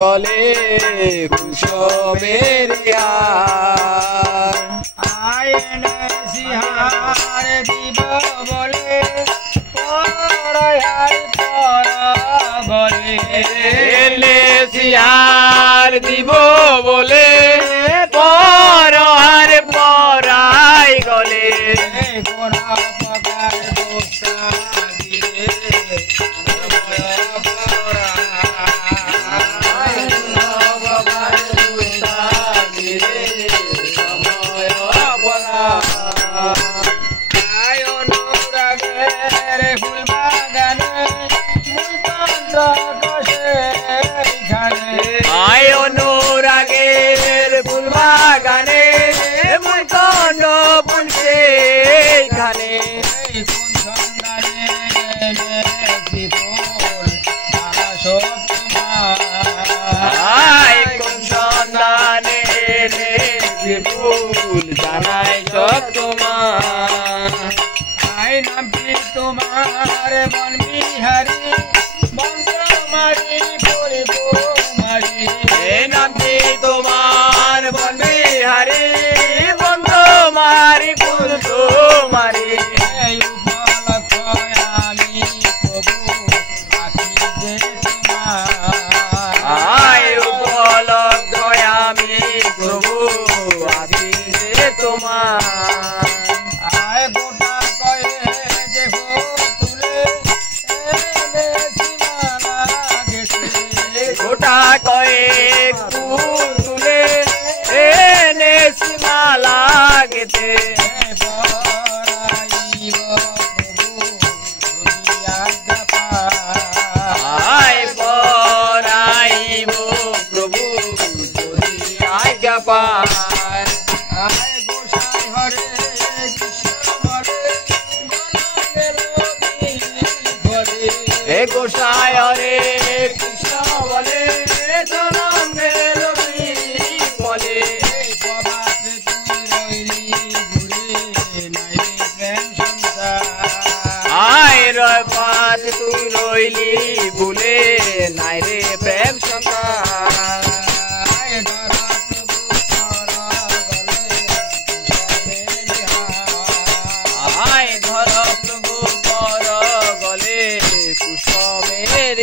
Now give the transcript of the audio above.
গলে কুসুমের আয়ন সিহার দিব বলে পড়াই গলে সিহার দিব বলে পরহার পরাই গলে গোরা পকার দোস্তা অনুরাগের ফুল বাগানে মুলকন্ড বুনছে এখানে কোন সন্ধানে কোন সন্ধানে ফুল জানাই সব তোমার আই নামটি তোমার বন বিহারি বঙ্গমারি পরিব মারি নামটি তোমার বন বিহারি বন্ধ মারি ফুল তোমারি উপলক্ষ আমি প্রভু আছি যে তোমার উপলক্ষ আমি প্রভু আছি যে তোমার আয় গোটা কয়ে যে তুলে সীমানা গেছে গোটা কয়েক ফুল তুলে এনে সীমা লাগেতে আয় পরাইব প্রভু যদি আজ্ঞা পায় আয় গোসাই হরে কৃষ্ণ হরে হে গোসাই হরে কৃষ্ণ বলে জনম গেল বলে আয় রয় পাত তুই রইলি ভুলে নাই রে প্রেম সংসার আয় ধর প্রভু পর গলে কুসুমের